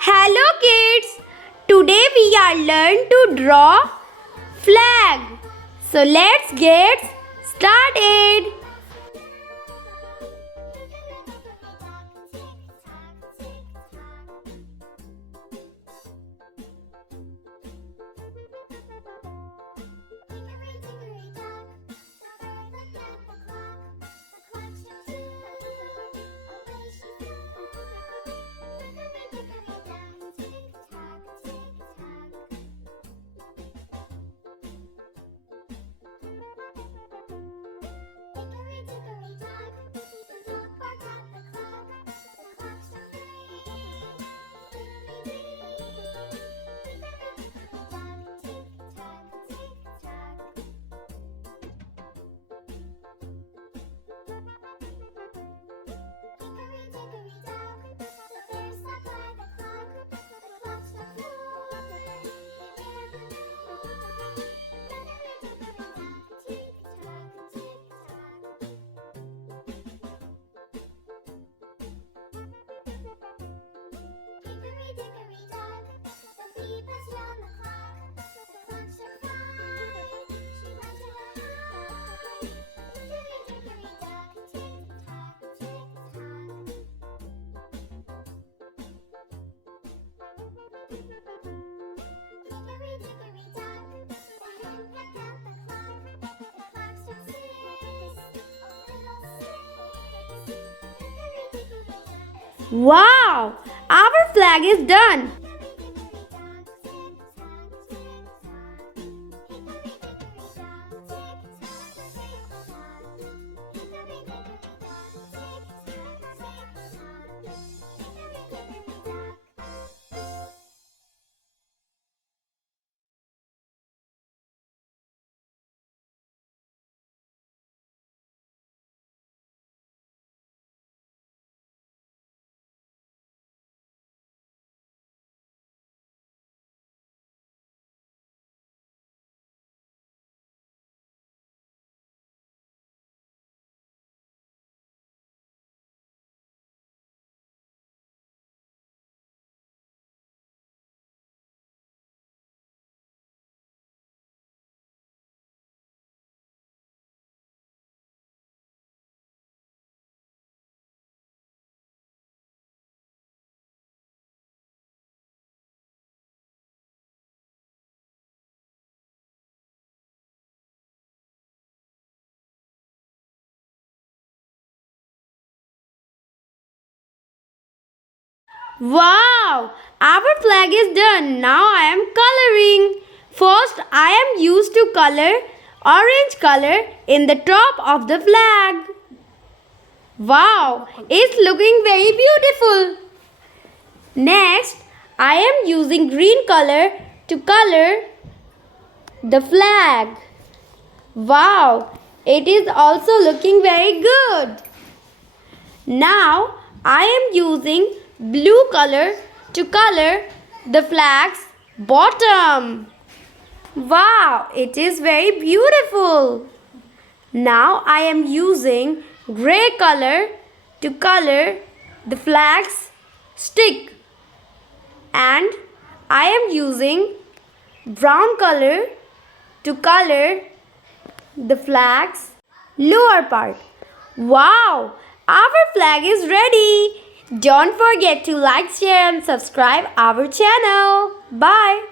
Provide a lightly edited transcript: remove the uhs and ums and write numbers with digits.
Hello kids! Today we are learn to draw flag. So let's get started. Wow! Our flag is done. Wow! Our flag is done. Now I am coloring. First, I am used to color orange color in the top of the flag. Wow! It's looking very beautiful. Next, I am using green color to color the flag. Wow! It is also looking very good. Now, I am using blue color to color the flag's bottom. Wow, it is very beautiful. Now I am using gray color to color the flag's stick, and I am using brown color to color the flag's lower part. Wow, our flag is ready. Don't forget to like, share and subscribe our channel. Bye.